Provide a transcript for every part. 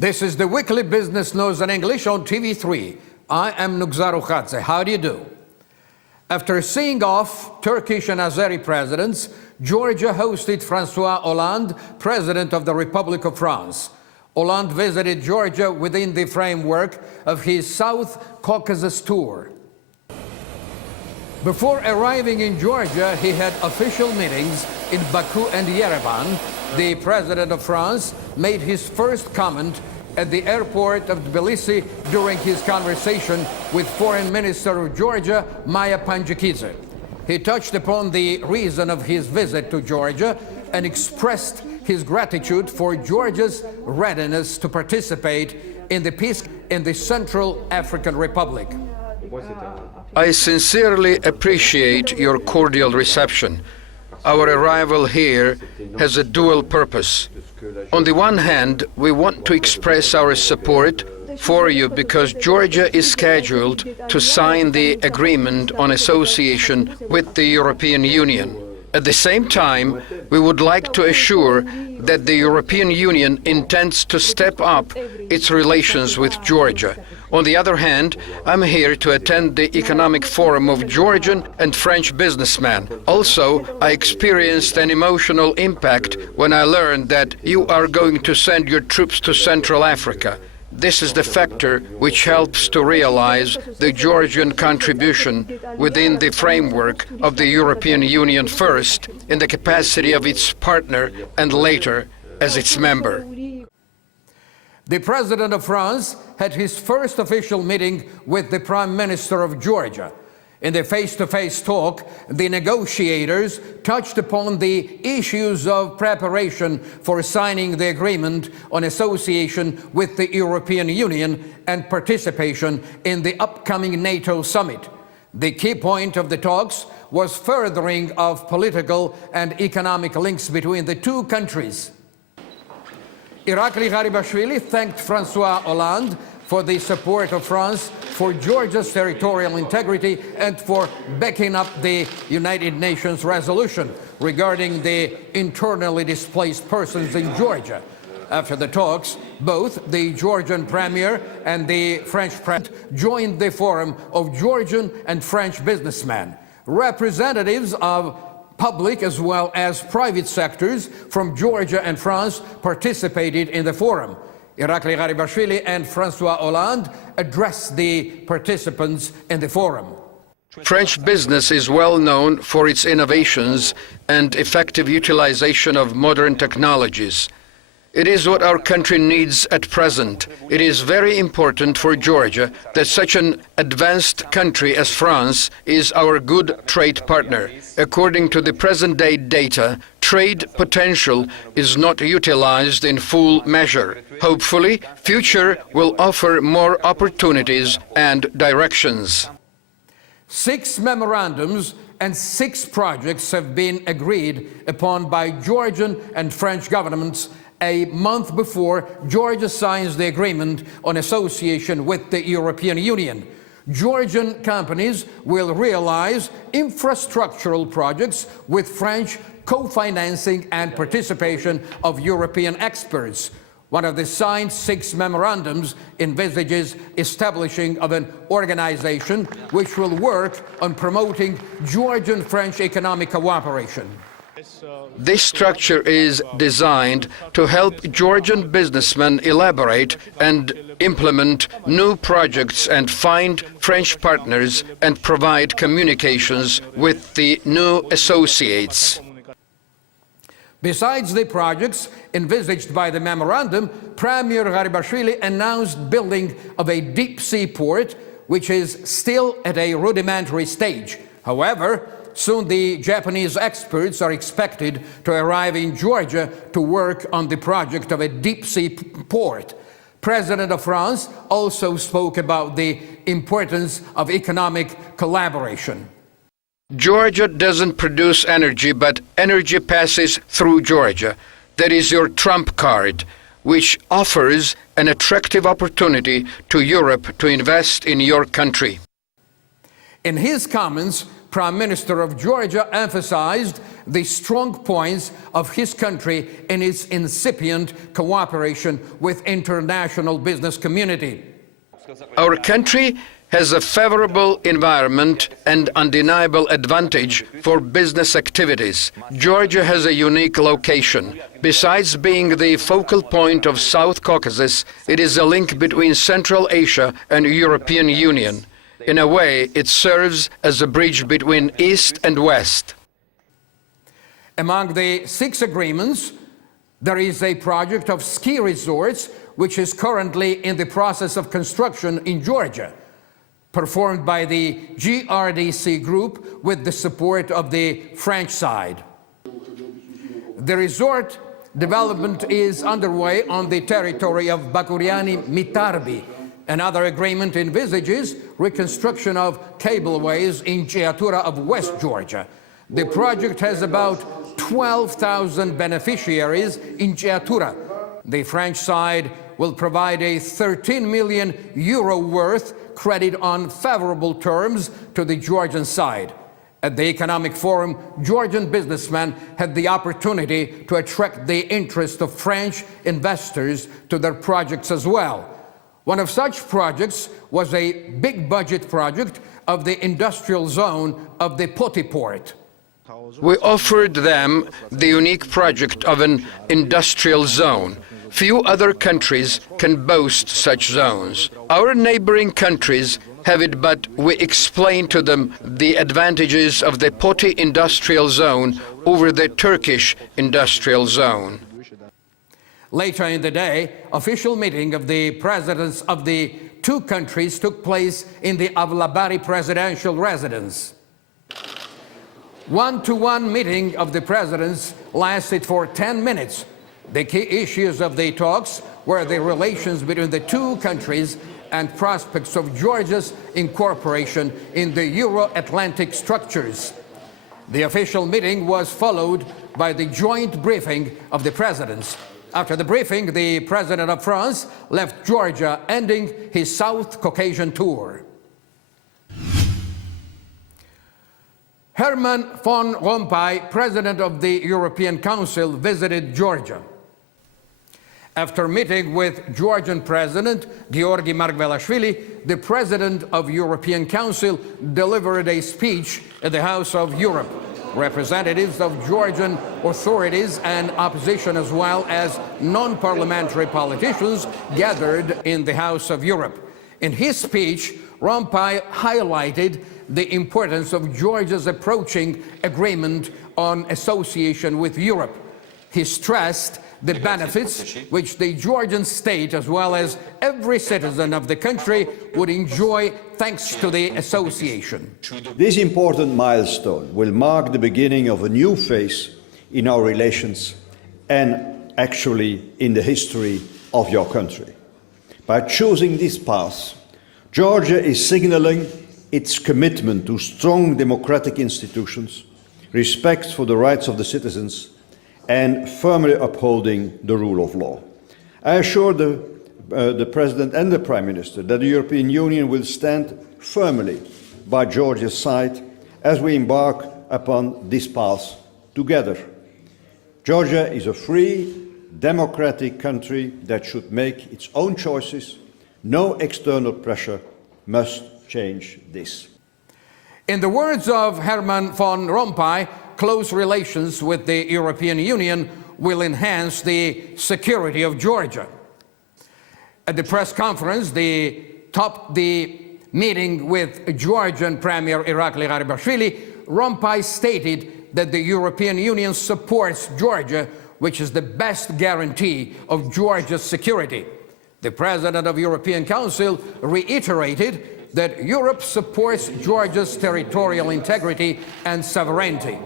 This is the weekly business news in English on TV3. I am Nugzar Ukhadze. How do you do? After seeing off Turkish and Azeri presidents, Georgia hosted François Hollande, president of the Republic of France. Hollande visited Georgia within the framework of his South Caucasus tour. Before arriving in Georgia, he had official meetings in Baku and Yerevan. The president of France made his first comment at the airport of Tbilisi during his conversation with Foreign Minister of Georgia, Maya Panjikidze. He touched upon the reason of his visit to Georgia and expressed his gratitude for Georgia's readiness to participate in the peace in the Central African Republic. I sincerely appreciate your cordial reception. Our arrival here has a dual purpose. On the one hand, we want to express our support for you because Georgia is scheduled to sign the agreement on association with the European Union. At the same time, we would like to assure that the European Union intends to step up its relations with Georgia. On the other hand, I'm here to attend the Economic Forum of Georgian and French businessmen. Also, I experienced an emotional impact when I learned that you are going to send your troops to Central Africa. This is the factor which helps to realize the Georgian contribution within the framework of the European Union, first in the capacity of its partner and later as its member. The president of France had his first official meeting with the Prime Minister of Georgia. In the face-to-face talk, the negotiators touched upon the issues of preparation for signing the agreement on association with the European Union and participation in the upcoming NATO summit. The key point of the talks was furthering of political and economic links between the two countries. Irakli Garibashvili thanked François Hollande for the support of France for Georgia's territorial integrity and for backing up the United Nations resolution regarding the internally displaced persons in Georgia. After the talks, both the Georgian premier and the French president joined the Forum of Georgian and French businessmen. Representatives of public as well as private sectors from Georgia and France participated in the forum. Irakli Garibashvili and François Hollande addressed the participants in the forum. French business is well known for its innovations and effective utilization of modern technologies. It is what our country needs at present. It is very important for Georgia that such an advanced country as France is our good trade partner. According to the present-day data, trade potential is not utilized in full measure. Hopefully, future will offer more opportunities and directions. 6 memorandums and 6 projects have been agreed upon by Georgian and French governments a month before Georgia signs the agreement on association with the European Union. Georgian companies will realize infrastructural projects with French co-financing and participation of European experts. One of the signed 6 memorandums envisages establishing of an organization which will work on promoting Georgian-French economic cooperation. This structure is designed to help Georgian businessmen elaborate and implement new projects and find French partners and provide communications with the new associates. Besides the projects envisaged by the memorandum, Premier Garibashvili announced building of a deep-sea port, which is still at a rudimentary stage. However, soon the Japanese experts are expected to arrive in Georgia to work on the project of a deep-sea port. President of France also spoke about the importance of economic collaboration. Georgia doesn't produce energy, but energy passes through Georgia. That is your trump card, which offers an attractive opportunity to Europe to invest in your country. In his comments, Prime Minister of Georgia emphasized the strong points of his country in its incipient cooperation with international business community. Our country has a favorable environment and undeniable advantage for business activities. Georgia has a unique location. Besides being the focal point of South Caucasus, it is a link between Central Asia and European Union. In a way, it serves as a bridge between East and West. Among the 6 agreements, there is a project of ski resorts which is currently in the process of construction in Georgia, performed by the GRDC group with the support of the French side. The resort development is underway on the territory of Bakuriani Mitarbi. Another agreement envisages reconstruction of cableways in Giatura of West Georgia. The project has about 12,000 beneficiaries in Giatura. The French side will provide a 13 million euro worth credit on favorable terms to the Georgian side. At the Economic Forum, Georgian businessmen had the opportunity to attract the interest of French investors to their projects as well. One of such projects was a big budget project of the industrial zone of the Poti port. We offered them the unique project of an industrial zone. Few other countries can boast such zones. Our neighboring countries have it, but we explain to them the advantages of the Poti industrial zone over the Turkish industrial zone. Later in the day, official meeting of the presidents of the 2 countries took place in the Avlabari presidential residence. One-to-one meeting of the presidents lasted for 10 minutes. The key issues of the talks were the relations between the 2 countries and prospects of Georgia's incorporation in the Euro-Atlantic structures. The official meeting was followed by the joint briefing of the presidents. After the briefing, the President of France left Georgia, ending his South Caucasian tour. Herman Van Rompuy, President of the European Council, visited Georgia. After meeting with Georgian President Georgi Margvelashvili, the President of European Council delivered a speech at the House of Europe. Representatives of Georgian authorities and opposition, as well as non-parliamentary politicians, gathered in the House of Europe. In his speech, Rompuy highlighted the importance of Georgia's approaching agreement on association with Europe. He stressed the benefits which the Georgian state, as well as every citizen of the country, would enjoy thanks to the association. This important milestone will mark the beginning of a new phase in our relations and actually in the history of your country. By choosing this path, Georgia is signaling its commitment to strong democratic institutions, respect for the rights of the citizens, and firmly upholding the rule of law. I assure the President and the Prime Minister that the European Union will stand firmly by Georgia's side as we embark upon this path together. Georgia is a free, democratic country that should make its own choices. No external pressure must change this. In the words of Herman Van Rompuy, close relations with the European Union will enhance the security of Georgia. At the press conference, the meeting with Georgian Premier Irakli Garibashvili, Rompuy stated that the European Union supports Georgia, which is the best guarantee of Georgia's security. The President of the European Council reiterated that Europe supports Georgia's territorial integrity and sovereignty.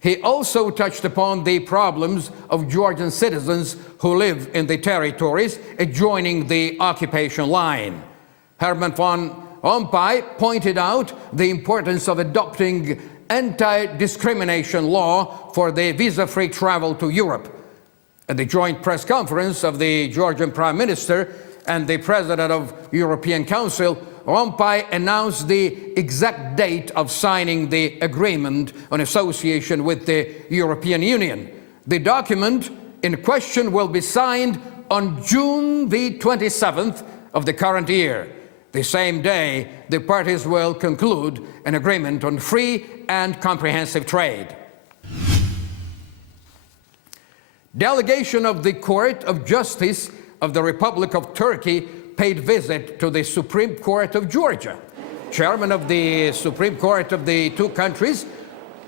He also touched upon the problems of Georgian citizens who live in the territories adjoining the occupation line. Herman Van Rompuy pointed out the importance of adopting anti-discrimination law for the visa-free travel to Europe. At the joint press conference of the Georgian Prime Minister and the President of the European Council, Rompuy announced the exact date of signing the agreement on association with the European Union. The document in question will be signed on June the 27th of the current year. The same day, the parties will conclude an agreement on free and comprehensive trade. Delegation of the Court of Justice of the Republic of Turkey paid visit to the Supreme Court of Georgia. Chairman of the Supreme Court of the two countries,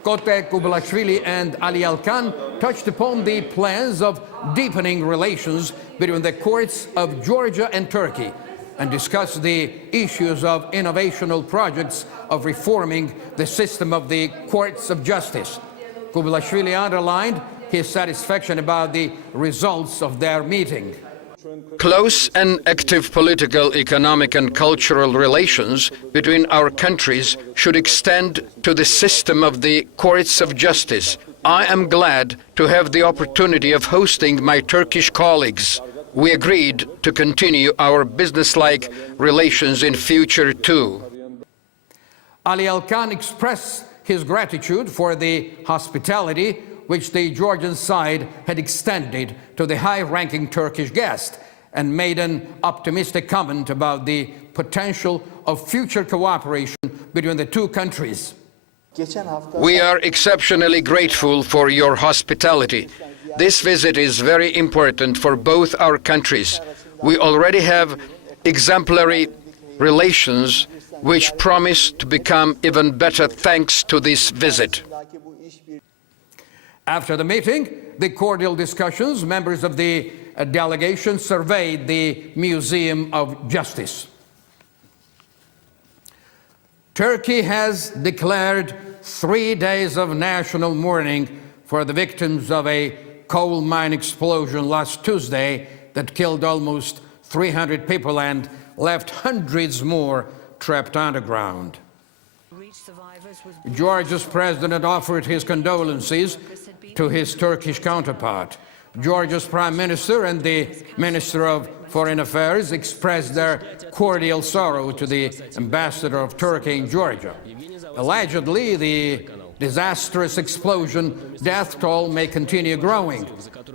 Kote Kubilashvili and Ali Alkan, touched upon the plans of deepening relations between the courts of Georgia and Turkey and discussed the issues of innovational projects of reforming the system of the courts of justice. Kubilashvili underlined his satisfaction about the results of their meeting. Close and active political, economic and cultural relations between our countries should extend to the system of the courts of justice. I am glad to have the opportunity of hosting my Turkish colleagues. We agreed to continue our business-like relations in future too. Ali Alkan expressed his gratitude for the hospitality which the Georgian side had extended to the high-ranking Turkish guest and made an optimistic comment about the potential of future cooperation between the two countries. We are exceptionally grateful for your hospitality. This visit is very important for both our countries. We already have exemplary relations which promise to become even better thanks to this visit. After the meeting, the cordial discussions, members of the delegation surveyed the Museum of Justice. Turkey has declared 3 days of national mourning for the victims of a coal mine explosion last Tuesday that killed almost 300 people and left hundreds more trapped underground. Georgia's president offered his condolences to his Turkish counterpart. Georgia's Prime Minister and the Minister of Foreign Affairs expressed their cordial sorrow to the ambassador of Turkey in Georgia. Allegedly, the disastrous explosion death toll may continue growing.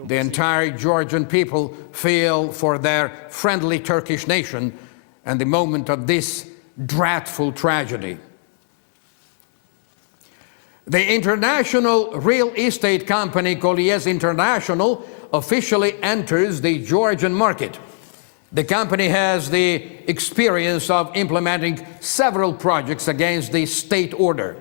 The entire Georgian people feel for their friendly Turkish nation and the moment of this dreadful tragedy. The international real estate company Colliers International officially enters the Georgian market. The company has the experience of implementing several projects against the state order.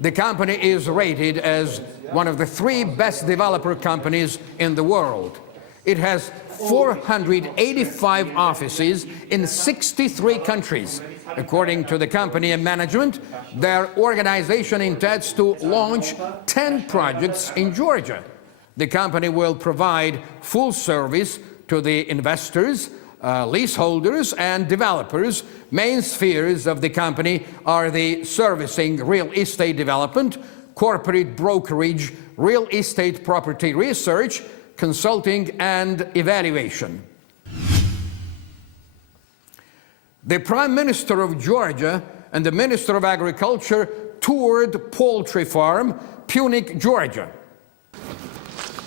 The company is rated as one of the 3 best developer companies in the world. It has 485 offices in 63 countries. According to the company and management, their organization intends to launch 10 projects in Georgia. The company will provide full service to the investors, leaseholders, and developers. Main spheres of the company are the servicing, real estate development, corporate brokerage, real estate property research, consulting, and evaluation. The Prime Minister of Georgia and the Minister of Agriculture toured poultry farm, Punic, Georgia.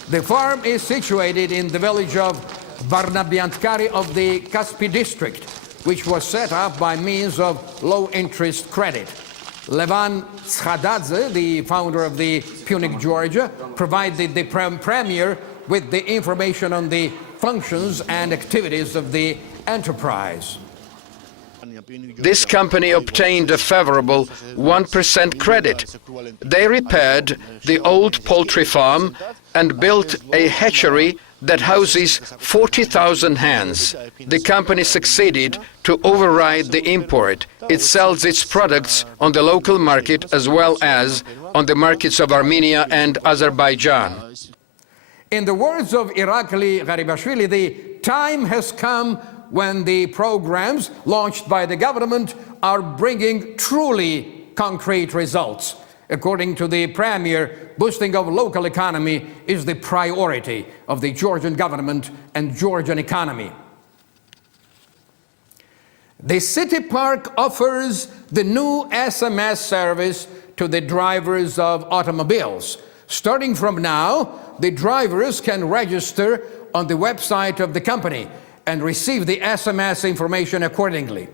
The farm is situated in the village of Varnabiantkari of the Kaspi district, which was set up by means of low-interest credit. Levan Tskadadze, the founder of the Punic, Georgia, provided the Premier with the information on the functions and activities of the enterprise. This company obtained a favorable 1% credit. They repaired the old poultry farm and built a hatchery that houses 40,000 hens. The company succeeded to override the import. It sells its products on the local market as well as on the markets of Armenia and Azerbaijan. In the words of Irakli Garibashvili, the time has come when the programs launched by the government are bringing truly concrete results. According to the Premier, boosting of local economy is the priority of the Georgian government and Georgian economy. The City Park offers the new SMS service to the drivers of automobiles. Starting from now, the drivers can register on the website of the company and receive the SMS information accordingly.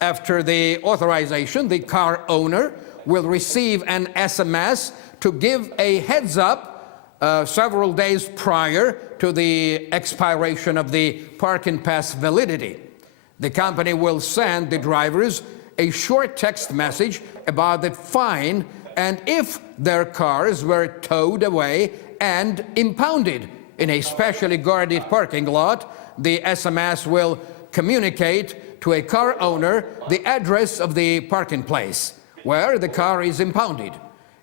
After the authorization, the car owner will receive an SMS to give a heads up several days prior to the expiration of the parking pass validity. The company will send the drivers a short text message about the fine and if their cars were towed away and impounded in a specially guarded parking lot. The SMS will communicate to a car owner the address of the parking place where the car is impounded.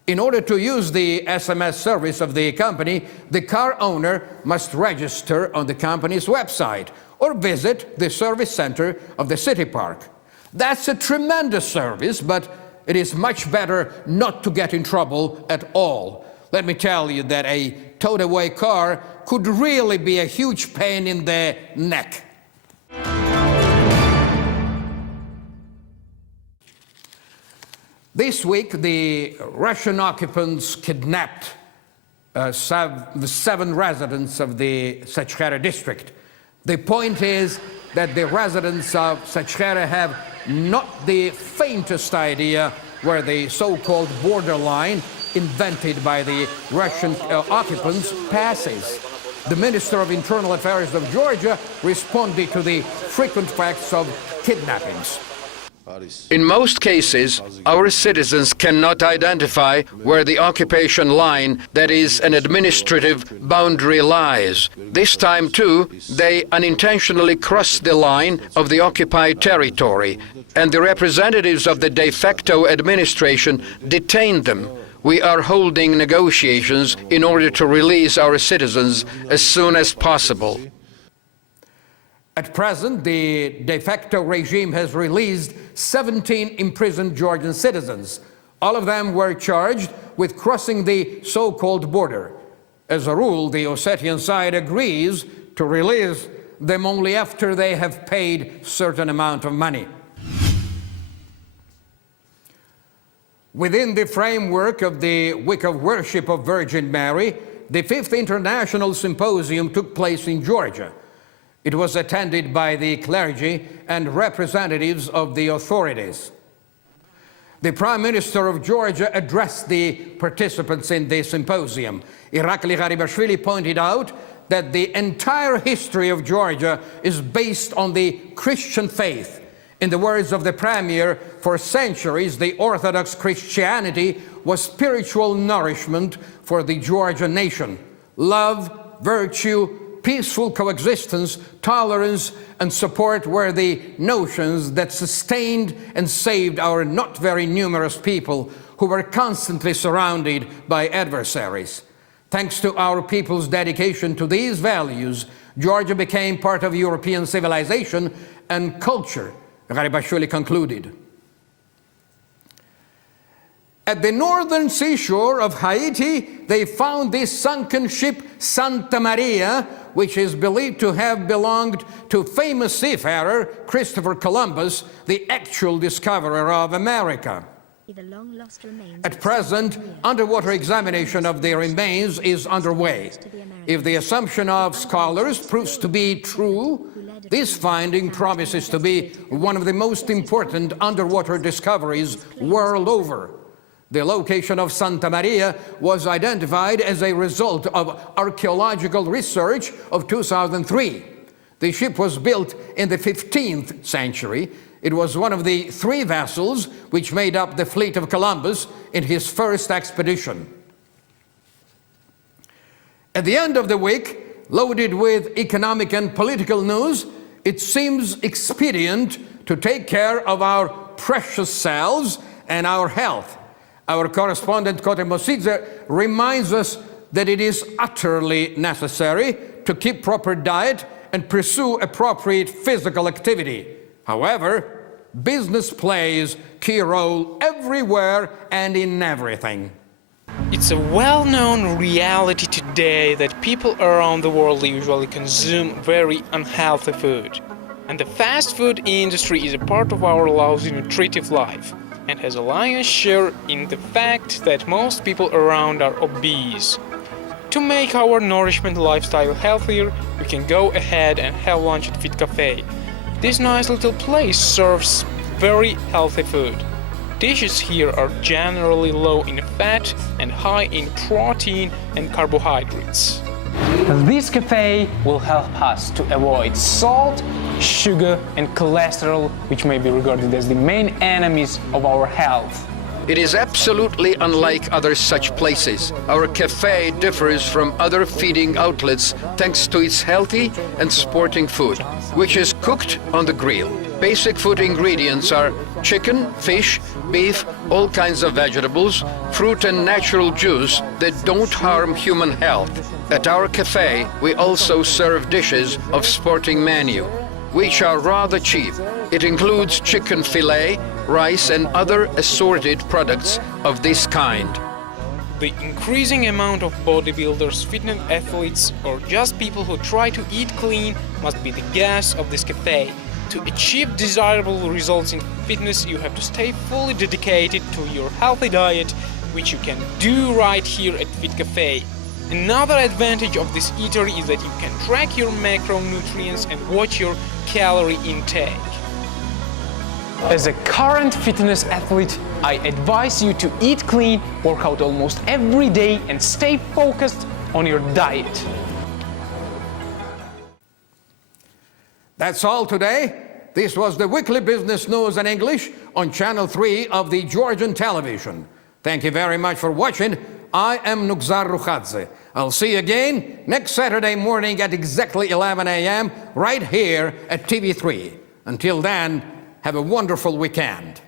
In order to use the SMS service of the company, the car owner must register on the company's website or visit the service center of the city park. That's a tremendous service, but it is much better not to get in trouble at all. Let me tell you that a towed away car could really be a huge pain in the neck. This week, the Russian occupants kidnapped the 7 residents of the Sachkhere district. The point is that the residents of Sachkhere have not the faintest idea where the so-called borderline invented by the Russian occupants passes. The Minister of Internal Affairs of Georgia responded to the frequent facts of kidnappings. In most cases, our citizens cannot identify where the occupation line, that is, an administrative boundary, lies. This time, too, they unintentionally crossed the line of the occupied territory, and the representatives of the de facto administration detained them. We are holding negotiations in order to release our citizens as soon as possible. At present, the de facto regime has released 17 imprisoned Georgian citizens. All of them were charged with crossing the so-called border. As a rule, the Ossetian side agrees to release them only after they have paid a certain amount of money. Within the framework of the Week of Worship of Virgin Mary, the 5th International Symposium took place in Georgia. It was attended by the clergy and representatives of the authorities. The Prime Minister of Georgia addressed the participants in the symposium. Irakli Garibashvili pointed out that the entire history of Georgia is based on the Christian faith. In the words of the Premier, for centuries the Orthodox Christianity was spiritual nourishment for the Georgian nation. Love, virtue, peaceful coexistence, tolerance, and support were the notions that sustained and saved our not very numerous people who were constantly surrounded by adversaries. Thanks to our people's dedication to these values, Georgia became part of European civilization and culture, Garibashvili concluded. At the northern seashore of Haiti, they found the sunken ship Santa Maria, which is believed to have belonged to famous seafarer Christopher Columbus, the actual discoverer of America. At present, underwater examination of the remains is underway. If the assumption of scholars proves to be true, this finding promises to be one of the most important underwater discoveries world over. The location of Santa Maria was identified as a result of archaeological research of 2003. The ship was built in the 15th century. It was one of the 3 vessels which made up the fleet of Columbus in his first expedition. At the end of the week, loaded with economic and political news, it seems expedient to take care of our precious selves and our health. Our correspondent Kote Mosidze reminds us that it is utterly necessary to keep proper diet and pursue appropriate physical activity. However, business plays a key role everywhere and in everything. It's a well-known reality today that people around the world usually consume very unhealthy food. And the fast food industry is a part of our lousy nutritive life and has a lion's share in the fact that most people around are obese. To make our nourishment lifestyle healthier, we can go ahead and have lunch at Fit Cafe. This nice little place serves very healthy food. Dishes here are generally low in fat and high in protein and carbohydrates. This cafe will help us to avoid salt, sugar and cholesterol, which may be regarded as the main enemies of our health. It is absolutely unlike other such places. Our cafe differs from other feeding outlets thanks to its healthy and sporting food, which is cooked on the grill. Basic food ingredients are chicken, fish, beef, all kinds of vegetables, fruit and natural juice that don't harm human health. At our cafe, we also serve dishes of sporting menu, which are rather cheap. It includes chicken fillet, rice and other assorted products of this kind. The increasing amount of bodybuilders, fitness athletes or just people who try to eat clean must be the guests of this cafe. To achieve desirable results in fitness, you have to stay fully dedicated to your healthy diet, which you can do right here at Fit Cafe. Another advantage of this eatery is that you can track your macronutrients and watch your calorie intake. As a current fitness athlete, I advise you to eat clean, work out almost every day and stay focused on your diet. That's all today. This was the weekly business news in English on Channel 3 of the Georgian television. Thank you very much for watching. I am Nuksar Rukhadze. I'll see you again next Saturday morning at exactly 11 a.m. right here at TV3. Until then, have a wonderful weekend.